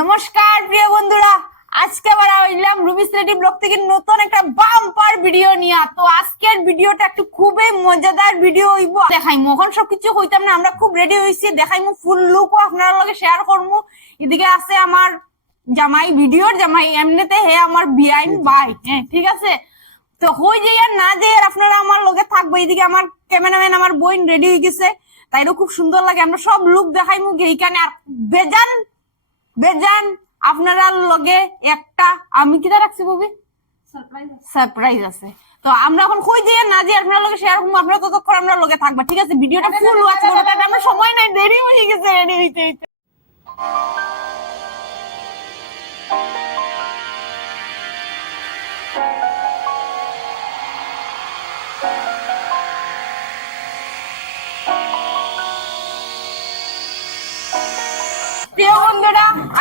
নমস্কার প্রিয় বন্ধুরা। আজকে আবার আইলাম রুবিস রেডি ব্লগ থেকে নতুন একটা বাম্পার ভিডিও নিয়ে। তো আজকের ভিডিওটা একটু খুবই মজাদার ভিডিও হইব। দেখাই এখন সবকিছু হইতাম না আমরা খুব রেডি হইছি। দেখাই মু ফুল লুকও আপনার লগে শেয়ার করব এদিকে আছে আমার জামাই ভিডিওর জামাই এমনিতে হে আমার বিআইন ভাই। হ্যাঁ ঠিক আছে? তো হই যে আর না যে আর আপনারা আমার লগে থাকবে। এদিকে আমার ক্যামেরাম্যান আমার বোন রেডি হয়ে গেছে। তাইরও খুব সুন্দর লাগে। আমরা সব লুক দেখাই মুখ এইখানে। আর বেজান বেজান আপনারা লগে একটা আমি কিটা রাখছি ববি? সারপ্রাইজ আছে। তো আমরা এখন কই দিয়ে না যে আপনার লগে শেয়ার করব আপনারা ততক্ষণ আমরা লগে থাকবা ঠিক আছে? ভিডিওটা ফুল ওয়াচ করতে আমরা সময় নাই দেরি হয়ে গেছে রেডি হইতে হইতে।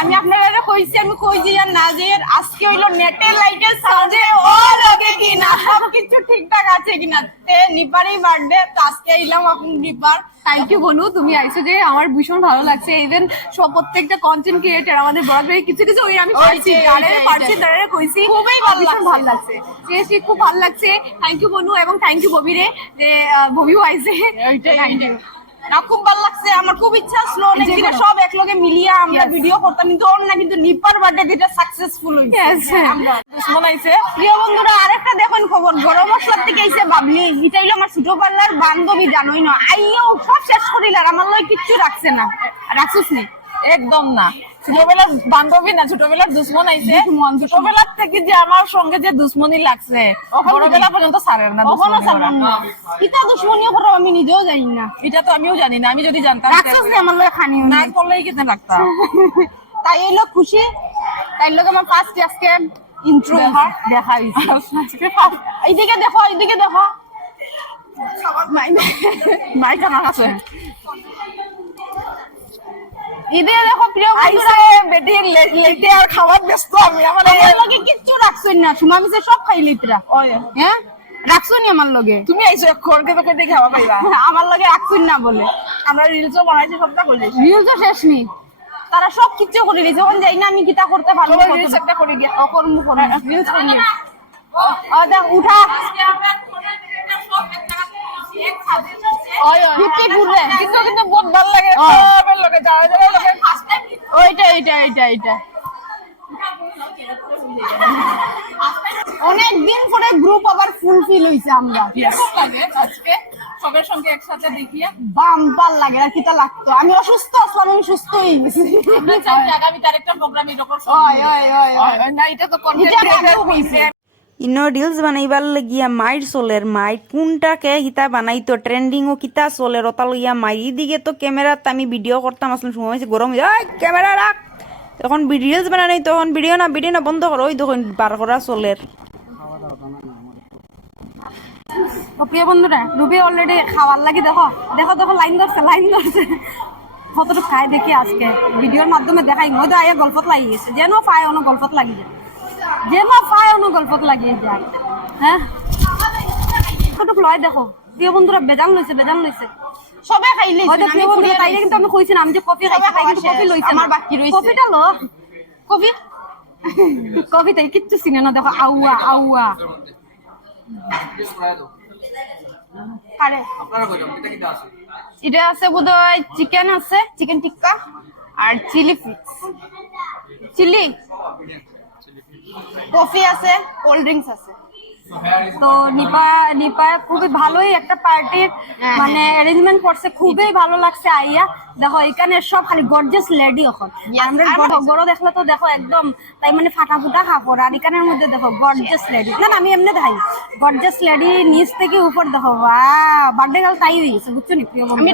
আমি আপনারা কইছি আমি কই যে আর না যে আজকে হইল নেটের লাইটের সাউন্ডে ও লাগে কিনা সবকিছু ঠিকঠাক আছে কিনা তে নিপারই বার্থডে তো আজকে এলাম আপনি নিপার থ্যাংক ইউ বনু তুমি আইছো যে আমার ভীষণ ভালো লাগছে ইভেন সব প্রত্যেকটা কন্টেন্ট ক্রিয়েটার আমাদের বড় ভাই কিছু কিছু ওই আমি যে, দাঁড়ে পারছি এইটাই। দাঁড়ে কইছি খুবই ভালো লাগছে। লাগছে সিরিয়াসলি খুব ভালো লাগছে থ্যাংক ইউ বনু এবং থ্যাংক ইউ ববিরে যে ববিও আইছে এইটাই। you. না খুব ভালো লাগছে। আমার খুব ইচ্ছা ছিল অনেক যে দিনে কোনো। সব একলগে মিলিয়ে আমরা. ভিডিও করতাম কিন্তু অন্য কিন্তু নিপার বার্থডে যেটা সাকসেসফুল. আমরা প্রিয় বন্ধুরা আরেকটা দেখুন খবর। গরম মশলার থেকে এসে বাবলি। এটা হইল আমার ছোট পাল্লার বান্ধবী জানোই না। আইও সব শেষ করিল আর আমার লই কিচ্ছু রাখছে না। রাখছিস নি? একদম না। ছোটবেলার বান্ধবী না ছোটবেলার দুশ্মন আইছে। দুশ্মন, দুশ্মন। ছোটবেলার থেকে যে আমার সঙ্গে যে দুশ্মনী লাগছে বড়বেলা পর্যন্ত ছাড়ের না কখনো দুশ্মনী ছাড়লাম না। কিতা দুশ্মনীয় করো আমি নিজেও জানি না। এটা তো আমিও জানি না আমি যদি জানতাম রাখছিস নি আমার লই খানি না করলেই কেন রাখতাম? তাই হইল খুশি? তাই লোক আমার ফার্স্ট আজকে ইন্ট্রো দেখা। দেখা হইছে এইদিকে দেখো এইদিকে দেখো। মাইক আমার কাছে এদিকে দেখো প্রিয় বন্ধুরা। আইসে বেটি লেটে আর খাবার ব্যস্ত আমি আমার লগে কিচ্ছু রাখছই না সুমা মিছে সব খাই লিতরা। হ্যাঁ? রাখছো নি আমার লগে। তুমি আইসো এখন তোকে দেখে খাওয়া পাইবা আমার লগে রাখছই না বলে। আমরা রিলসও বানাইছি সবটা করি রিলস তো শেষ নি তারা সব কিচ্ছু করে দিয়েছে। যখন যাই না আমি কিতা করতে পারব সবাই রিলস একটা করে গিয়া অকর্ম করে রিলস করি ও দেখ উঠা। ঘুরবে। কিন্তু কিন্তু বহুত ভালো লাগে। ওইটা এইটা এইটা এইটা অনেক দিন পরে গ্রুপ আবার ফুলফিল হইছে আমরা। আজকে সবের সঙ্গে একসাথে দেখিয়ে। বাম্পার লাগে আর কিটা লাগতো? আমি অসুস্থ আসলাম আমি সুস্থ হয়ে গেছি আমরা চাই আগামী তার একটা প্রোগ্রাম এরকম না এটা তো হইছে। ইনো রিলস বানাইবার লাগিয়া মাইর চলের মাই, কোনটাকে হিতা বানাইতো ও কিতা চলের ওটা লইয়া মাই। দিকে তো ক্যামেরাত আমি ভিডিও করতাম আসলে সময় হয়েছে গরম ক্যামেরা রাখ তখন রিলস বানাই তখন ভিডিও না ভিডিও না বন্ধ করো ওই তখন বার করা চলের তো প্রিয় বন্ধুরা রুবি অলরেডি খাওয়ার লাগি দেখো দেখো দেখো, লাইন ধরছে লাইন ধরছে কতটুকু খাই দেখি আজকে ভিডিওর মাধ্যমে দেখাই তো আয়া গল্পত লাগি গেছে, যেন পায় অন্য গল্পত লাগি যায়। যেন পায় অন্য গল্পত লাগিয়ে যায় হ্যাঁ কতটুকু লয় দেখো। প্রিয় বন্ধুরা বেজান লইছে বেজান লইছে সবে খাইলে প্রিয় বন্ধুরা তাইলে কিন্তু আমি কইছি না আমি যে কফি খাইছি তাই কিন্তু কফি লইছে আমার বাকি রইছে। কফিটা লো। কফি? কফি তাই কিচ্ছু চিনে না দেখো আউয়া আউয়া। এটা আছে বোধহয় চিকেন আছে চিকেন টিক্কা আর চিলি ফিক্স চিলি? কফি আছে কোল্ড ড্রিঙ্কস আছে। তো নিপা নিপা খুবই ভালোই একটা পার্টির মানে অ্যারেঞ্জমেন্ট করছে খুবই ভালো লাগছে আইয়া। দেখো এখানে সব খালি গর্জেস লেডি এখন। আমরা বড়- দেখলে তো দেখো একদম তাই মানে ফাটা ফুটা কাপড় আর এখানের মধ্যে দেখো গর্জেস লেডি না না, আমি এমনি দেখাই। গর্জেস লেডি নিচ থেকে উপর দেখো বা বার্থডে গাল তাই হয়ে গেছে বুঝছ নি? প্রিয় বন্ধুরা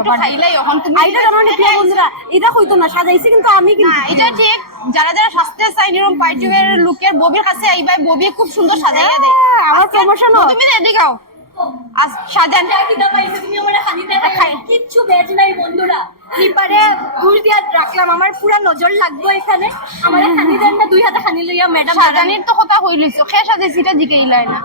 আইটা জানো নি প্রিয় বন্ধুরা? এটা হইতো না সাজাইছি কিন্তু আমি কিন্তু এটা ঠিক। যারা যারা সাজতে চাই এরকম পাইটিউবের লুকের ববির কাছে আইবা ববি খুব সুন্দর সাজাইয়া দেয়। হ্যাঁ, আমার প্রমোশন তুমি এদিকে আও আজ সাজান। কিচ্ছু ভেজ নাই বন্ধুরা। এবারে দূর দিয়া রাখলাম। আমার পুরা নজর লাগবো এখানে। আমার খানি দেন না দুই হাতে খানি লইয়া ম্যাডাম সাজানির তো কথা হইলিছ খে সাজাইছি এটা দিকে ইলাই না।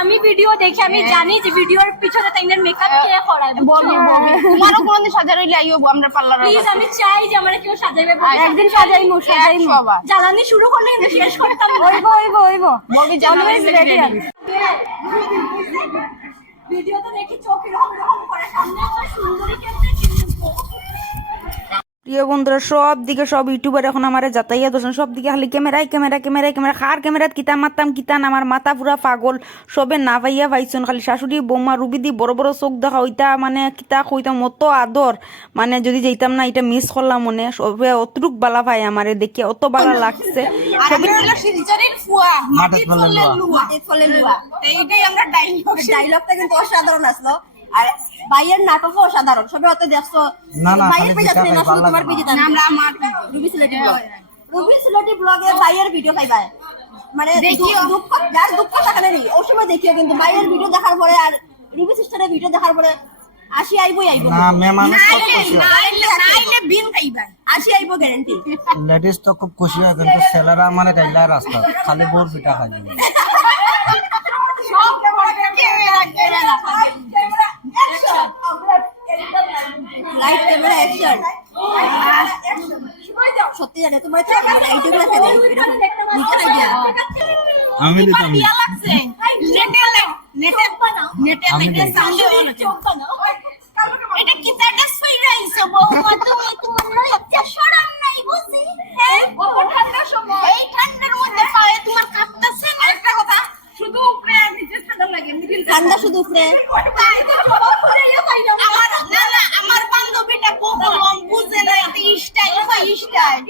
আমি ভিডিও দেখে আমি জানি যে ভিডিওর পিছনে তাইনের মেকআপ কে করায় ববি তোমারও কোনদিন সাজা রইলে আমরা পার্লার প্লিজ আমি চাই যে আমার কেউ সাজাইবে একদিন সাজাইমু সাজাইমু। জ্বালানি শুরু করলে কিন্তু শেষ করতাম রেডি দেখি চোখ করে সামনে একটা সুন্দরী কেমনে চিনবো? প্রিয় বন্ধুরা সব দিকে সব ইউটিউবার এখন আমার যাতাইয়া দোষণ সব দিকে খালি ক্যামেরায় ক্যামেরা ক্যামেরায় ক্যামেরা খার ক্যামেরাত কিতা মারতাম কিতান আমার মাথা পুরা পাগল। সবে না পাইয়া পাইছন খালি শাশুড়ি বৌমা রুবি দি বড় বড় চোখ দেখা ওইটা মানে কিতা কইতাম অত আদর। মানে যদি যাইতাম না এটা মিস করলাম মনে। সবে অতটুক বালা পাই আমারে দেখে অত বালা লাগছে। এইটাই আমরা ডাইলগ ডাইলগটা কিন্তু অসাধারণ আসলো। আর বাইয়ের নাটকও অসাধারণ সবে অত দেখছ। না, না, বাইয়ের খালি পেজ আছে না। শুধু তোমার আমরা আমার রুবি সিলেটি ব্লগ রুবি সিলেটি ব্লগে বাইয়ের ভিডিও পাইবা। মানে দুঃখ যার দুঃখ থাকলে নেই ওই সময় দেখিও কিন্তু। বাইয়ের ভিডিও দেখার পরে আর রুবি সিস্টারের ভিডিও দেখার পরে আসি আইবই আইবো না মানুষ খুব খুশি হয় নাইলে বিন আসি আইবো গ্যারান্টি লেডিস তো খুব খুশি হয় কিন্তু ছেলেরা মানে গাইলা রাস্তা। খালি বোর পিঠা খাই দিবে সব camera camera light camera action সত্যি জানে তোমার আমি দিতাম এটা কি তুমি তোমার একটা শরম নাই বুঝি? হ্যাঁ? ঠান্ডার সময়। এই ঠান্ডার মধ্যে পায়ে তোমার কাঁপতাছে না? একটা কথা। শুধু উপরে নিচে ঠান্ডা লাগে ঠান্ডা শুধু উপরে আমার না না আমার বান্ধবীটা বললাম বুঝে না এটা স্টাইল হয় স্টাইল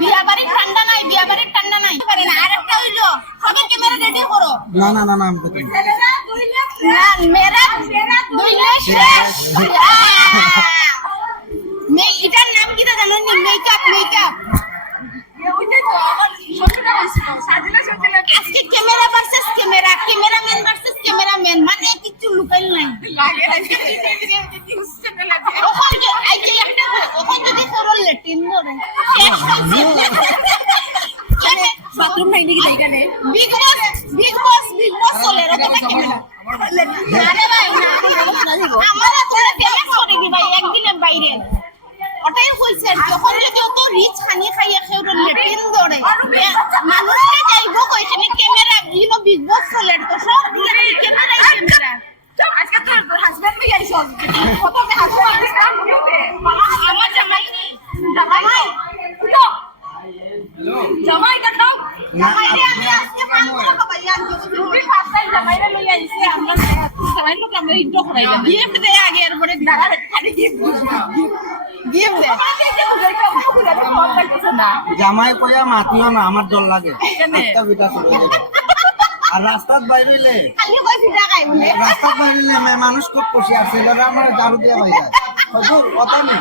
বিয়া বাড়ির ঠান্ডা নাই বিয়া বাড়ির ঠান্ডা নাই পারে না আরেকটা হইল সবাই ক্যামেরা রেডি করো না না না না আমি দিতাম না মেরা দুইলে শেষ মে এটার নাম কি জানো নি মেকআপ মেকআপ আজকে camera versus camera cameraman versus cameraman মানে কিছু লুকাইল নাই ওখান যে এই যে একটা ওখান যদি সরল লেটিন ধরে শেষ হয়েছে বাথরুম নাই নাকি এখানে big boss big boss big boss চলে রে তোমরা ক্যামেরা আরে ভাই না আসলে ফেমাস করে একদিনের বাইরে ওটাই হইছে। ওখানে যদি অত রিচ খানি খাইয়ে খেয়ে লেটিন ধরে মানুষকে যাইবো কইখানে ক্যামেরা ইনো বিগ বস চলে তো সব ক্যামেরাই ক্যামেরা আজকে তোর হাজবেন্ড ভাই আইছো প্রথমে হাজবেন্ড আমার জামাই জামাই উঠো জামাই দেখাও জামাইরে আমি আজকে পান করে খাবাই ফার্স্ট টাইম জামাইরে লই আইছি আমরা জামাই লোক আমরা ইন্টো করাই গিফট দে আগে এরপরে দাঁড়া খালি গিফট গিফট দে জামাই কইয়া মাতিও না আমার ডর লাগে। একটা পিঠা চলে যাবে। আর বলে? রাস্তাত বাইরিলে মেয়ে মানুষ খুব খুশি ছেলেরা আমার ঝাড়ু দিয়ে বাইরে হয়তো কথা নেই।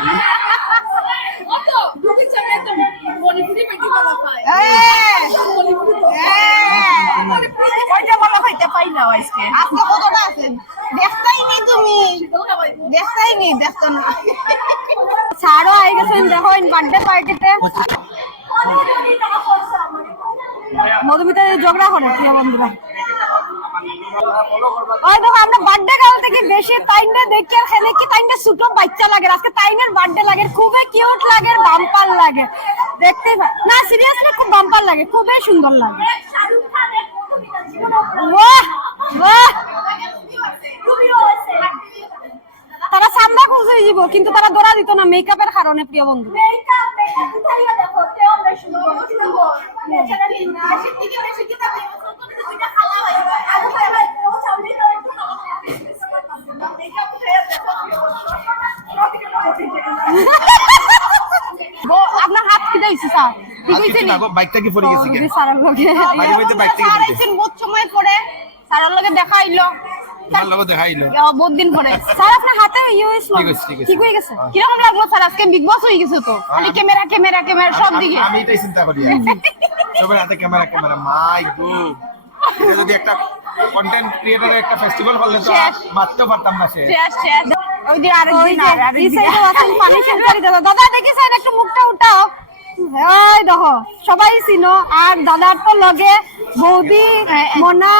খাইতে পাইলাও আজকে আজকে কতটা আছে দেখতাই নি তুমি দেখতাই নি দেখতো না ছাড়ো আই গেছেন দেখো বার্থডে পার্টিতে মধুমিতা ঝগড়া করে প্রিয় বন্ধুরা ওই দেখো আমরা বার্থডে কাল থেকে বেশি তাইনে দেখি আর খেলে কি তাইনে ছোট বাচ্চা লাগে আজকে তাইনের বার্থডে লাগে খুবই কিউট লাগে বাম্পার লাগে। দেখতে না সিরিয়াসলি খুব বাম্পার লাগে, খুবই সুন্দর লাগে। তারা সামনা খুঁজে যাব, কিন্তু তারা দৌড়া দিত না মেকআপের কারণে, প্রিয় বন্ধু। আপনার হাত কি দিয়েছে স্যার ঠিক হয়েছে নি বাইকটা কি পড়ে গেছে জি, স্যার আমাকে বাড়ির মধ্যে বাইক থেকে স্যার দিতে। বহুত সময় পরে স্যারের লগে দেখা হইল। তোমার লগত দেখাইলো বহুত দিন পরে স্যার আপনার হাতে ইয়ে হয়েছিল? ঠিক আছে, ঠিক আছে। ঠিক হয়ে গেছে? কীরকম লাগল স্যার? আজকে বিগ বস হয়ে গেছে তো? খালি ক্যামেরা ক্যামেরা ক্যামেরা সব আমি- দিকে। আমি এটাই চিন্তা করি। সবার হাতে ক্যামেরা ক্যামেরা মাই গো। এটা যদি একটা কন্টেন্ট ক্রিয়েটরের একটা ফেস্টিভ্যাল করলে তো আর পারতাম না সে। শেষ শেষ। ওই যে আরেক ওই দিন যে আর। আরেক এই দিন। সাইডে আছেন পানি সেন্টারি দাদা দাদা দেখিছেন একটু মুখটা উঠাও। ওই দেখো সবাই চিনো আর দাদার তো লগে বৌদি মনা।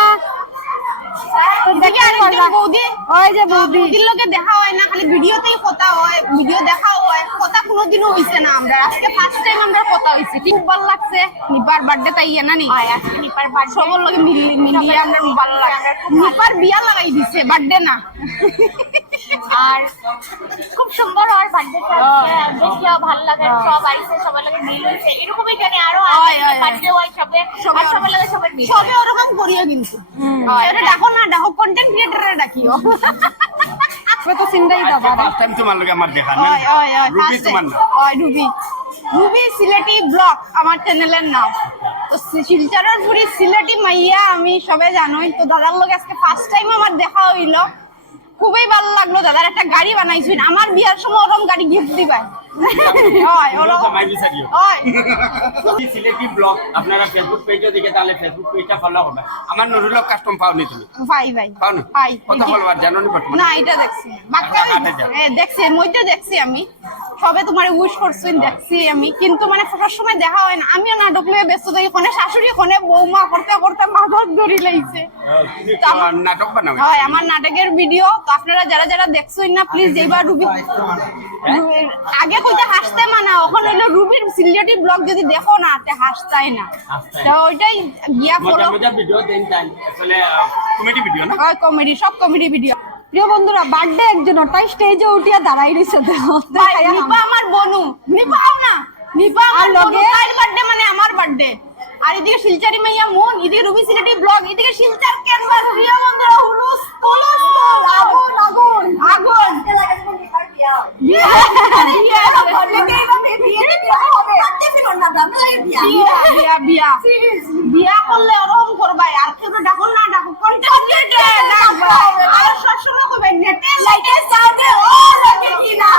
বৌদি? ওই যে বৌদি। বৌদির লোকে দেখা হয় না খালি ভিডিওতেই কথা হয় ভিডিও দেখা হয়। কথা কোনোদিনও হইছে না আমরা। আজকে ফার্স্ট টাইম আমরা কথা হইছে। খুব ভালো লাগছে। নিপার বার্থডে তাই ইয়ে না নি? আজকে নিপার বার্থডে সবার লগে মিলি মিলিয়ে আমরা ভালো নিপার বিয়া লাগাই দিছে বার্থডে না। আর খুব সুন্দর হয় বার্থডেটা দেখলেও ভালো লাগে সব আইসে সবার লাগে মিল হয়েছে এরকমই জানি আরও হয়, হয়, বার্থডে হয় সবে আর সবার লাগে সবার মিল। সবে ওরকম করিও কিন্তু। এটা ডাকো না ডাকো কন্টেন্ট ক্রিয়েটরে ডাকিও। তো ফার্স্ট টাইম তোমার লগে আমার দেখা না? ওই ওই ওই রুবি তোমার না ওই রুবি রুবি সিলেটি ব্লগ আমার চ্যানেলের নাম। তো শিলচরের পুরি সিলেটি মাইয়া আমি সবে জানোই। তো দাদার লোক আজকে ফার্স্ট টাইম আমার দেখা হইল। খুবই ভালো লাগল দাদার একটা গাড়ি বানাইছেন। আমার বিয়ার সময় ওরকম গাড়ি গিফট হয় হয়। ব্লগ আপনারা ফেসবুক পেজও দেখে তাহলে ফেসবুক পেজটা ফলো করবে আমার নুরুলক কাস্টম পাওনি তুমি? ভাই ভাই। পাও না? পাই। কত ফলোয়ার জানো না এটা দেখছি। এ, দেখছি দেখছি আমি। সবে তোমার উইশ করছেন দেখছি আমি। কিন্তু মানে সব সময় দেখা হয় না। আমিও নাটক লয়ে ব্যস্ত থাকি। কোনে শাশুড়ি কোনে বৌমা করতে করতে মাথা ধরি লাইছে। আমার- নাটক বানাও হয় আমার নাটকের ভিডিও তো আপনারা যারা যারা দেখছেন না প্লিজ এইবার রুবি আগে কইতে হাসতে মানা এখন হইল রুবির সিলেটি ব্লগ যদি দেখো না তে হাসতাই না। তো ওইটাই গিয়া ফলো ভিডিও দেন তাই। আসলে কমেডি ভিডিও না? হয় কমেডি সব কমেডি ভিডিও প্রিয় বন্ধুরা বার্থডে একজন তাই স্টেজে উঠিয়া দাঁড়াই ভাই নিপা আমার বনু। নিপাও না। নিপা আমার আর লগে? তার বার্থডে মানে আমার বার্থডে আর এদিকে শিলচারি মাইয়া মন এদিকে রুবি সিলেটি ব্লগ এদিকে শিলচার ক্যানভাস। প্রিয় বন্ধুরা হুলুস হুলুস আগুন আগুন আগুন। বিয়া করলে ওরকম করবাই আর কেউ তো ডাকো না ডাকো কন্টেন্ট ডাকবা আর সবসময় কইবে নেটে লাইটে সাউন্ডে ও লাগে কিনা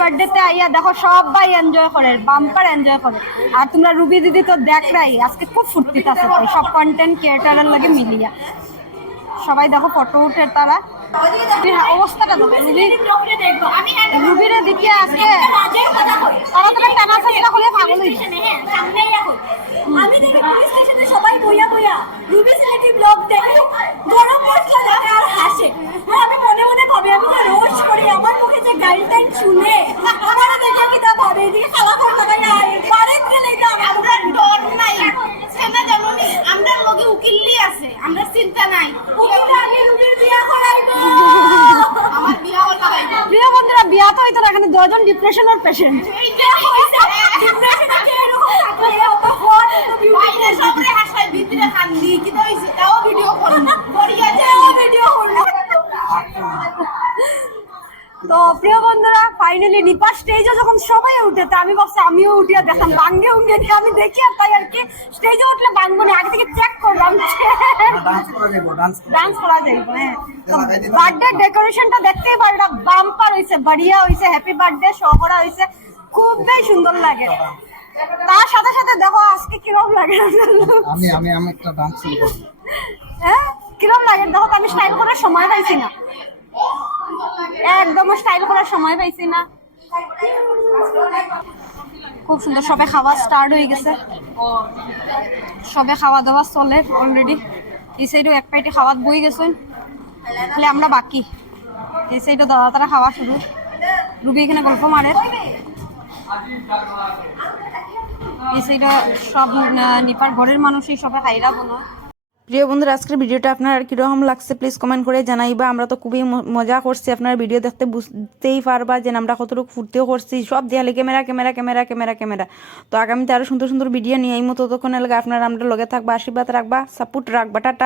বার্থডেতে আইয়া দেখো সবাই এনজয় করে বাম্পার এনজয় করে। আর তোমরা রুবি দিদি তো দেখরাই, আজকে খুব ফুর্তিতে আছে সব কন্টেন্ট ক্রিয়েটারের লাগে মিলিয়া। সবাই দেখো ফটো উঠে তারা। অবস্থাটা দেখো, রুবি রুবিরে দিকে আজকে তারা সবাই কি তো প্রিয় বন্ধুরা ফাইনালি নিপা স্টেজে যখন সবাই উঠে তো আমি ভাবছি আমিও উঠিয়া দেখলাম বাঙ্গে উঙ্গে নিয়ে আমি দেখি আর তাই আর কি স্টেজে উঠলে বাঙ্গো আগে থেকে চেক করলাম ডান্স করা ডান্স ডান্স করা যাইব হ্যাঁ। বার্থডে ডেকোরেশনটা দেখতেই পারো এটা বাম্পার হইছে বড়িয়া হইছে হ্যাপি বার্থডে শো করা হইছে খুবই সুন্দর লাগে। তার সাথে সাথে দেখো আজকে কীরকম লাগে আমি আমি আমি একটা ডান্স শুরু করব। হ্যাঁ? কীরকম লাগে? দেখো আমি স্টাইল করার সময় পাইছি না। একদম স্টাইল করার সময় পাইছি না। খুব সুন্দর সবে খাওয়া স্টার্ট হয়ে গেছে। সবে খাওয়া দাওয়া চলে অলরেডি এই সাইডেও এক পাইটে খাওয়াত বই গেছেন তাহলে আমরা বাকি। এই সাইডে দাদা তারা খাওয়া শুরু। রুবি এখানে গল্প মারে। এই সাইডে সব নিপার ঘরের মানুষই প্রিয় বন্ধুরা, আজকের ভিডিওটা আপনার কীরকম লাগছে প্লিজ কমেন্ট করে জানাইবা। আমরা তো খুবই মজা করছি আপনার ভিডিও দেখতে, বুঝতেই পারবা যে আমরা কতটুকু ফুর্তিও করছি। সব দেয়ালে camera camera camera camera camera. তো আগামীতে আরও সুন্দর সুন্দর ভিডিও নিয়ে এই মতো ততক্ষণ এলাকা আপনারা আমরা লগে থাকবা, আশীর্বাদ রাখবা সাপোর্ট রাখবা, টাটা।